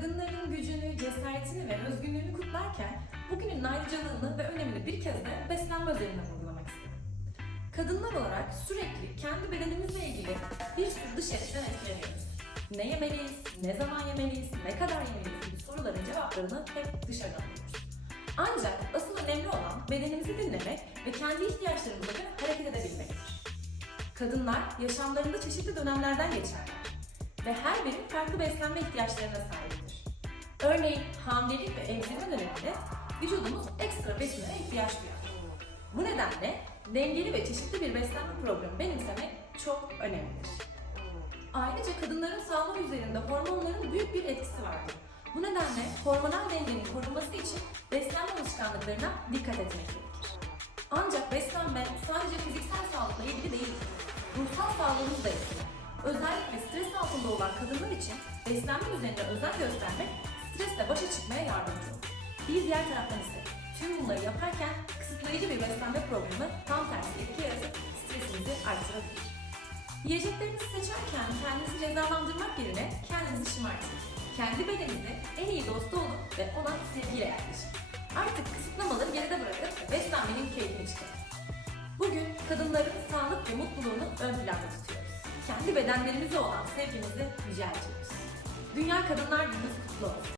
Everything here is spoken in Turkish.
kadınların gücünü, cesaretini ve özgünlüğünü kutlarken bugünün ayrıcalığını ve önemini bir kez de beslenme üzerinden vurgulamak istedim. Kadınlar olarak sürekli kendi bedenimizle ilgili bir sürü dış etkiden etkileniyoruz. Ne yemeliyiz, ne zaman yemeliyiz, ne kadar yemeliyiz gibi soruların cevaplarını hep dışarıdan buluyoruz. Ancak asıl önemli olan bedenimizi dinlemek ve kendi ihtiyaçlarımıza göre hareket edebilmektir. Kadınlar yaşamlarında çeşitli dönemlerden geçerler ve her biri farklı beslenme ihtiyaçlarına sahiptir. Örneğin hamilelik ve emzirme döneminde vücudumuz ekstra besinlere ihtiyaç duyar. Bu nedenle dengeli ve çeşitli bir beslenme programı benimsemek çok önemlidir. Ayrıca kadınların sağlığı üzerinde hormonların büyük bir etkisi vardır. Bu nedenle hormonal dengenin korunması için beslenme alışkanlıklarına dikkat etmek gerekir. Ancak beslenme sadece fiziksel sağlıkla ilgili değildir. Ruhsal sağlığımız da etkiler. Özellikle stres altında olan kadınlar için beslenme üzerine özen göstermek stresle başa çıkmaya yardımcı olur. Bir diğer taraftan ise tüm bunları yaparken kısıtlayıcı bir beslenme programı tam tersi etki yaratıp stresinizi artırabilir. Yiyeceklerinizi seçerken kendinizi cezalandırmak yerine kendinizi şımartın. Kendi bedeninize en iyi dostu olun ve ona sevgiyle yaklaşın. Artık kısıtlamaları geride bırakıp beslenmenin keyfini çıkarın. Bugün kadınların sağlık ve mutluluğunu ön planda tutuyoruz. Kendi bedenlerimize olan sevgimizi yüceltiyoruz. Dünya Kadınlar Günü kutlu olsun.